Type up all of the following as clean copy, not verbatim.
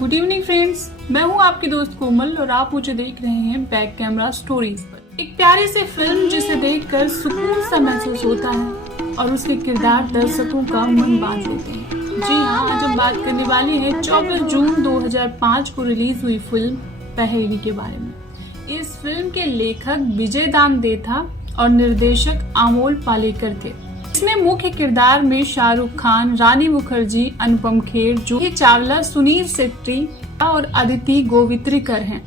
Good evening friends, मैं हूं आपकी दोस्त कोमल और आप मुझे देख रहे हैं बैक कैमरा स्टोरीज पर। एक प्यारी सी फिल्म जिसे देखकर सुकून सा महसूस होता है और उसके किरदार दर्शकों का मन बांध लेते हैं। जी हाँ, आज हम बात करने वाले हैं 24 जून 2005 को रिलीज हुई फिल्म पहेली के बारे में। इस फिल्म के लेखक विजय दामदे था और निर्देशक अमोल पालेकर थे। इसमें मुख्य किरदार में शाहरुख खान, रानी मुखर्जी, अनुपम खेर, जूही चावला, सुनील शेट्टी और अदिति गोवित्रिकर हैं।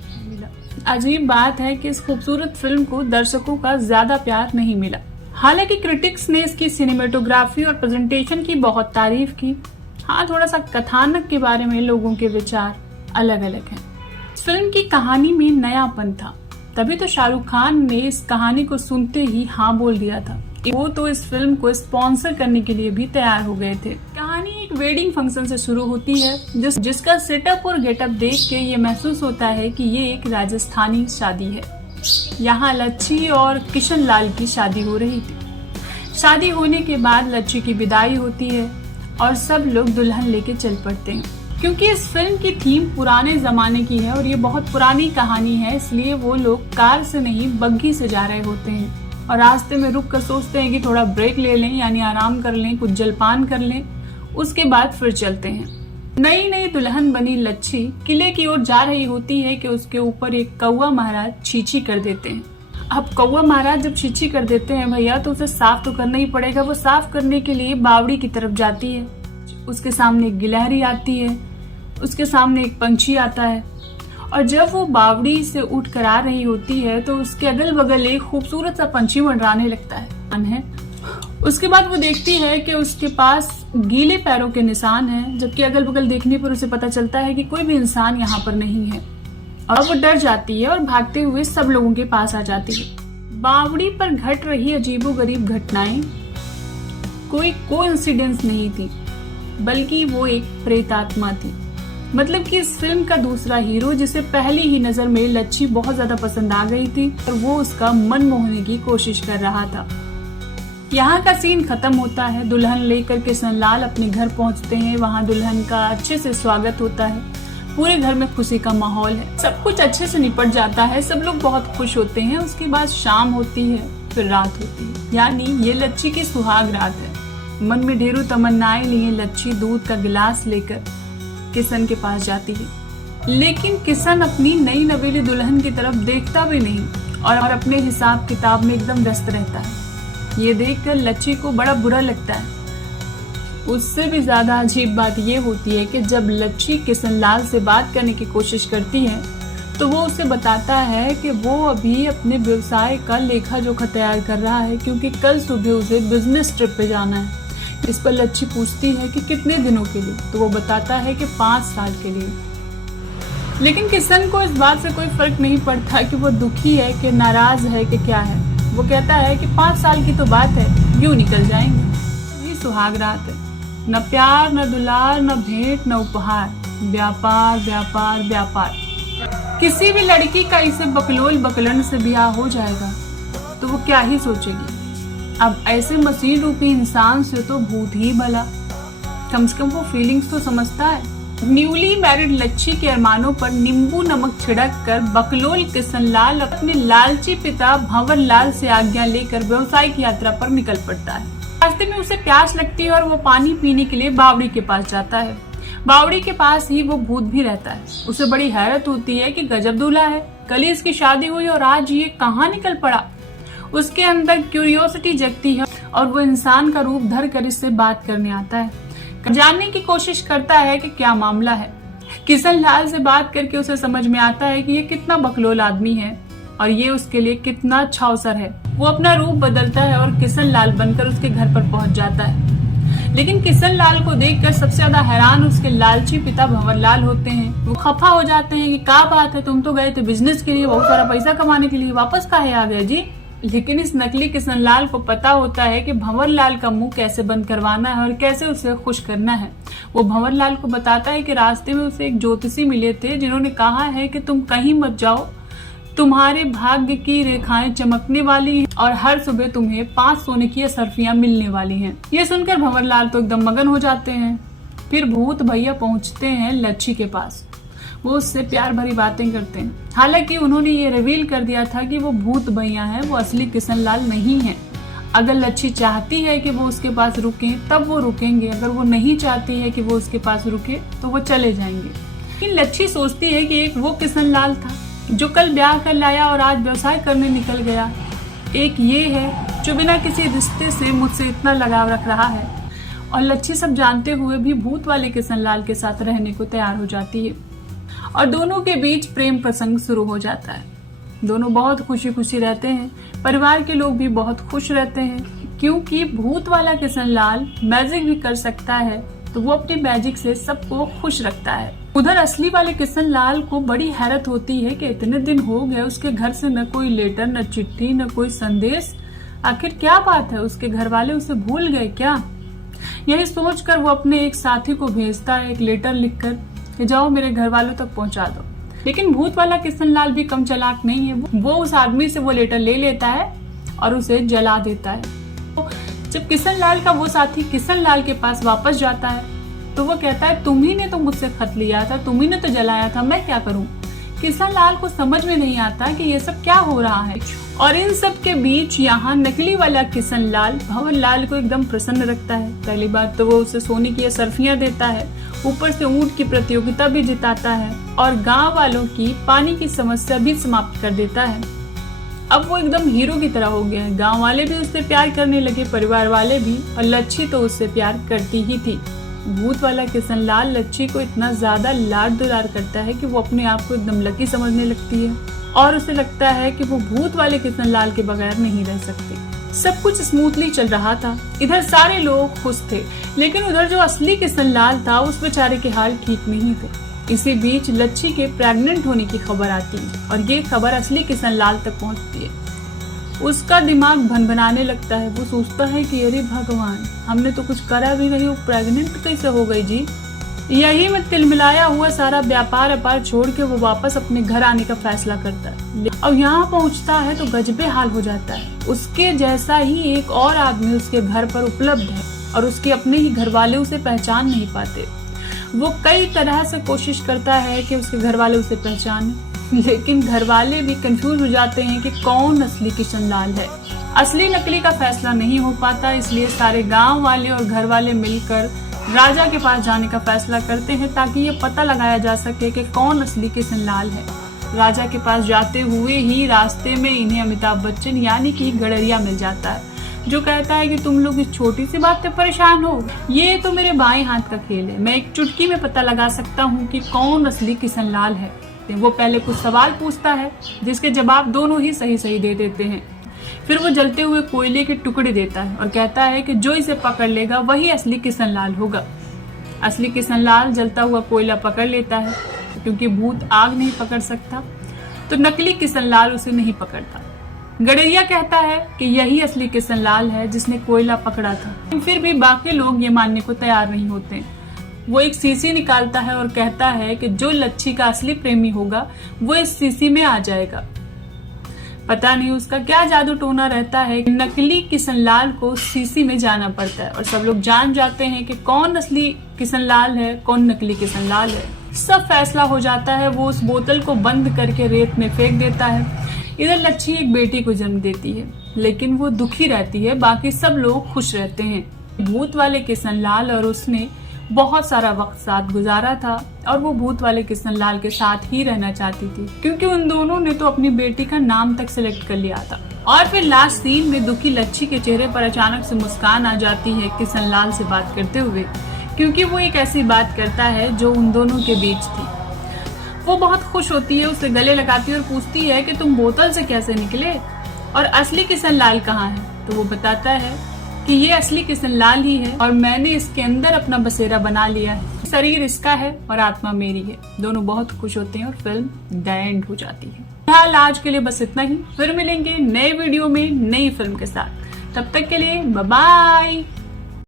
अजीब बात है कि इस खूबसूरत फिल्म को दर्शकों का ज्यादा प्यार नहीं मिला। हालांकि क्रिटिक्स ने इसकी सिनेमेटोग्राफी और प्रेजेंटेशन की बहुत तारीफ की। हाँ, थोड़ा सा कथानक के बारे में लोगों के विचार अलग अलग हैं। इस फिल्म की कहानी में नयापन था, तभी तो शाहरुख खान ने इस कहानी को सुनते ही हाँ बोल दिया था। वो तो इस फिल्म को स्पॉन्सर करने के लिए भी तैयार हो गए थे। कहानी एक वेडिंग फंक्शन से शुरू होती है जिसका सेटअप और गेटअप देख के ये महसूस होता है कि ये एक राजस्थानी शादी है। यहाँ लच्छी और किशन लाल की शादी हो रही थी। शादी होने के बाद लच्छी की विदाई होती है और सब लोग दुल्हन लेके चल पड़ते हैं। क्योंकि इस फिल्म की थीम पुराने जमाने की है और ये बहुत पुरानी कहानी है, इसलिए वो लोग कार से नहीं बग्घी से जा रहे होते हैं और रास्ते में रुक कर सोचते हैं कि थोड़ा ब्रेक ले लें, यानी आराम कर लें, कुछ जलपान कर लें, उसके बाद फिर चलते हैं। नई नई दुल्हन बनी लच्छी किले की ओर जा रही होती है कि उसके ऊपर एक कौवा महाराज छीछी कर देते हैं। अब कौवा महाराज जब छीछी कर देते हैं भैया, तो उसे साफ तो करना ही पड़ेगा। वो साफ करने के लिए बावड़ी की तरफ जाती है। उसके सामने एक गिलहरी आती है, उसके सामने एक पंछी आता है और जब वो बावड़ी से उठ कर आ रही होती है तो उसके अगल बगल एक खूबसूरत सा पंछी मंडराने लगता है। उसके बाद वो देखती है कि उसके पास गीले पैरों के निशान हैं, जबकि अगल बगल देखने पर उसे पता चलता है कि कोई भी इंसान यहाँ पर नहीं है। और वो डर जाती है और भागते हुए सब लोगों के पास आ जाती है। बावड़ी पर घट रही अजीबोगरीब घटनाएं कोई कोइंसिडेंस नहीं थी, बल्कि वो एक प्रेतात्मा थी। मतलब कि इस फिल्म का दूसरा हीरो, जिसे पहली ही नजर में लच्छी बहुत ज्यादा पसंद आ गई थी और वो उसका मन मोहने की कोशिश कर रहा था। यहाँ का सीन खत्म होता है। दुल्हन लेकर किशन लाल अपने घर पहुँचते हैं। वहाँ दुल्हन का अच्छे से स्वागत होता है। पूरे घर में खुशी का माहौल है, सब कुछ अच्छे से निपट जाता है, सब लोग बहुत खुश होते हैं। उसके बाद शाम होती है, फिर रात होती है, यानी ये लच्छी की सुहाग रात है। मन में ढेरों तमन्नाएं लिए लच्छी दूध का गिलास लेकर किशन के पास जाती है, लेकिन किशन अपनी नई नवेली दुल्हन की तरफ देखता भी नहीं और अपने हिसाब किताब में एकदम व्यस्त रहता है। ये देखकर लच्छी को बड़ा बुरा लगता है। उससे भी ज्यादा अजीब बात ये होती है कि जब लच्छी किशन लाल से बात करने की कोशिश करती है तो वो उसे बताता है कि वो अभी अपने व्यवसाय का लेखा जोखा तैयार कर रहा है, क्योंकि कल सुबह उसे बिजनेस ट्रिप पे जाना है। इस पर लच्छी पूछती है कि कितने दिनों के लिए, तो वो बताता है कि 5 साल के लिए। लेकिन किशन को इस बात से कोई फर्क नहीं पड़ता कि वो दुखी है कि नाराज है कि क्या है। वो कहता है कि 5 साल की तो बात है, यूं निकल जाएंगे। ये सुहाग रात है, न प्यार, न दुलार, न भेंट, न उपहार, व्यापार व्यापार व्यापार। किसी भी लड़की का इसे बकलोल बकलन से ब्याह हो जाएगा तो वो क्या ही सोचेगी। अब ऐसे मसीन रूपी इंसान से तो भूत ही भला, कम से कम वो फीलिंग्स तो समझता है। न्यूली मैरिड लच्छी के अरमानों पर नींबू नमक छिड़क कर बकलोल किशन लाल अपने लालची पिता भंवर लाल से आज्ञा लेकर व्यावसायिक यात्रा पर निकल पड़ता है। रास्ते में उसे प्यास लगती है और वो पानी पीने के लिए बावड़ी के पास जाता है। बावड़ी के पास ही वो भूत भी रहता है। उसे बड़ी हैरत होती है कि गजब दूल्हा है, कल ही इसकी शादी हुई और आज ये कहाँ निकल पड़ा। उसके अंदर क्यूरियोसिटी जगती है और वो इंसान का रूप धर कर इससे बात करने आता है। जानने की कोशिश करता है कि क्या मामला है। किशन लाल से बात करके उसे समझ में आता है कि ये कितना बकलोल आदमी है और ये उसके लिए कितना अच्छा अवसर है। वो अपना रूप बदलता है और किशन लाल बनकर उसके घर पर पहुंच जाता है। लेकिन किशन लाल को देखकर सबसे ज्यादा हैरान उसके लालची पिता भंवर लाल होते हैं। वो खफा हो जाते हैं कि क्या बात है, तुम तो गए थे बिजनेस के लिए, बहुत सारा पैसा कमाने के लिए, वापस काहे आ गए जी। लेकिन इस नकली किशन लाल को पता होता है कि भंवर लाल का मुंह कैसे बंद करवाना है और कैसे उसे खुश करना है। वो भंवर लाल को बताता है कि रास्ते में उसे एक ज्योतिषी मिले थे जिन्होंने कहा है कि तुम कहीं मत जाओ, तुम्हारे भाग्य की रेखाएं चमकने वाली हैं और हर सुबह तुम्हें 5 सोने की असरफियां मिलने वाली हैं। ये सुनकर भंवर लाल तो एकदम मगन हो जाते हैं। फिर भूत भैया पहुंचते हैं लच्छी के पास वो उससे प्यार भरी बातें करते हैं। हालांकि उन्होंने ये रिवील कर दिया था कि वो भूत भैया हैं, वो असली किशन लाल नहीं है। अगर लच्छी चाहती है कि वो उसके पास रुके तब वो रुकेंगे, अगर वो नहीं चाहती है कि वो उसके पास रुके तो वो चले जाएंगे। लेकिन लच्छी सोचती है कि एक वो किशन लाल था जो कल ब्याह कर लाया और आज व्यवसाय करने निकल गया, एक ये है जो बिना किसी रिश्ते से मुझसे इतना लगाव रख रहा है। और लच्छी सब जानते हुए भी भूत वाले किशन लाल के साथ रहने को तैयार हो जाती है और दोनों के बीच प्रेम प्रसंग शुरू हो जाता है। दोनों बहुत खुशी खुशी रहते हैं, परिवार के लोग भी बहुत खुश रहते हैं क्योंकि भूत वाला किशन लाल मैजिक भी कर सकता है, तो वो अपनी मैजिक से सबको खुश रखता है। उधर असली वाले किशन लाल को बड़ी हैरत होती है कि इतने दिन हो गए उसके घर से न कोई लेटर, न चिट्ठी, न कोई संदेश। आखिर क्या बात है, उसके घर वाले उसे भूल गए क्या? यही सोचकर वो अपने एक साथी को भेजता है एक लेटर लिखकर कि जाओ मेरे घर वालों तक पहुंचा दो। लेकिन भूत वाला किशन लाल भी कम चालाक नहीं है। वो उस आदमी से वो लेटर ले लेता है और उसे जला देता है। तो जब किशन लाल का वो साथी किशन लाल के पास वापस जाता है तो वो कहता है तुम्ही ने तो मुझसे खत लिया था, तुम्ही ने तो जलाया था, मैं क्या करूं? किशन लाल को समझ में नहीं आता कि ये सब क्या हो रहा है। और इन सब के बीच यहाँ नकली वाला किशन लाल भंवर लाल को एकदम प्रसन्न रखता है। पहली बात तो वो उसे सोने की सर्फियां देता है, ऊपर से ऊंट की प्रतियोगिता भी जिताता है और गांव वालों की पानी की समस्या भी समाप्त कर देता है। अब वो एकदम हीरो की तरह हो गया है। गांव वाले भी उससे प्यार करने लगे, परिवार वाले भी, और लच्छी तो उससे प्यार करती ही थी। भूत वाला किशन लाल लच्छी को इतना ज्यादा लाड दुलार करता है कि वो अपने आप को एकदम लकी समझने लगती है और उसे लगता है कि वो भूत वाले किशन लाल के बगैर नहीं रह सकती। सब कुछ स्मूथली चल रहा था, इधर सारे लोग खुश थे, लेकिन उधर जो असली किशन लाल था उस बेचारे के हाल ठीक नहीं थे। इसी बीच लच्छी के प्रेग्नेंट होने की खबर आती है और ये खबर असली किशन लाल तक पहुंचती है। उसका दिमाग भनभनाने लगता है। वो सोचता है कि अरे भगवान, हमने तो कुछ करा भी नहीं, वो प्रेग्नेंट कैसे हो गई जी? यही में तिलमिलाया हुआ सारा व्यापार अपार छोड़ के वो वापस अपने घर आने का फैसला करता है। और यहाँ पहुँचता है तो गजबे हाल हो जाता है। उसके जैसा ही एक और आदमी उसके घर पर उपलब्ध है और उसके अपने ही घर वाले उसे पहचान नहीं पाते। वो कई तरह से कोशिश करता है कि उसके घर वाले उसे पहचाने, लेकिन घर वाले भी कंफ्यूज हो जाते हैं कि कौन असली किशन लाल है। असली नकली का फैसला नहीं हो पाता, इसलिए सारे गांव वाले और घर वाले मिलकर राजा के पास जाने का फैसला करते हैं ताकि ये पता लगाया जा सके कि कौन असली किशन लाल है। राजा के पास जाते हुए ही रास्ते में इन्हें अमिताभ बच्चन यानी कि गडरिया मिल जाता है, जो कहता है कि तुम लोग इस छोटी सी बात पे परेशान हो, ये तो मेरे बाएं हाथ का खेल है, मैं एक चुटकी में पता लगा सकता हूँ कि कौन असली किशन लाल है। वो पहले कुछ सवाल पूछता है जिसके जवाब दोनों ही सही सही दे देते हैं। फिर वो जलते हुए कोयले के टुकड़े देता है और कहता है कि जो इसे पकड़ लेगा वही असली किशन लाल होगा। असली किशन लाल जलता हुआ कोयला पकड़ लेता है, क्योंकि भूत आग नहीं पकड़ सकता, तो नकली किशन लाल उसे नहीं पकड़ता। गडरिया कहता है कि यही असली किशन लाल है जिसने कोयला पकड़ा था। फिर भी बाकी लोग ये मानने को तैयार नहीं होते। वो एक शीशी निकालता है और कहता है कि जो लच्छी का असली प्रेमी होगा वो इस शीशी में आ जाएगा। पता नहीं उसका क्या जादू टोना रहता है, नकली किशन लाल को शीशी में जाना पड़ता है और सब लोग जान जाते हैं कि कौन असली किशन लाल है, कौन नकली किशन लाल है। सब फैसला हो जाता है। वो उस बोतल को बंद करके रेत में फेंक देता है। इधर लच्छी एक बेटी को जन्म देती है, लेकिन वो दुखी रहती है, बाकी सब लोग खुश रहते हैं। भूत वाले किशन लाल और उसने बहुत सारा वक्त साथ गुजारा था और वो भूत वाले किशन लाल के साथ ही रहना चाहती थी, क्योंकि उन दोनों ने तो अपनी बेटी का नाम तक सिलेक्ट कर लिया था। और फिर लास्ट सीन में दुखी लच्छी के चेहरे पर अचानक से मुस्कान आ जाती है किशन लाल से बात करते हुए, क्योंकि वो एक ऐसी बात करता है जो उन दोनों के बीच थी। वो बहुत खुश होती है, उसे गले लगाती है और पूछती है कि तुम बोतल से कैसे निकले और असली किशन लाल कहाँ है? तो वो बताता है कि ये असली किशन लाल ही है और मैंने इसके अंदर अपना बसेरा बना लिया है। शरीर इसका है और आत्मा मेरी है। दोनों बहुत खुश होते हैं और फिल्म द एंड हो जाती है। फिलहाल आज के लिए बस इतना ही। फिर मिलेंगे नए वीडियो में नई फिल्म के साथ। तब तक के लिए बाय बाय।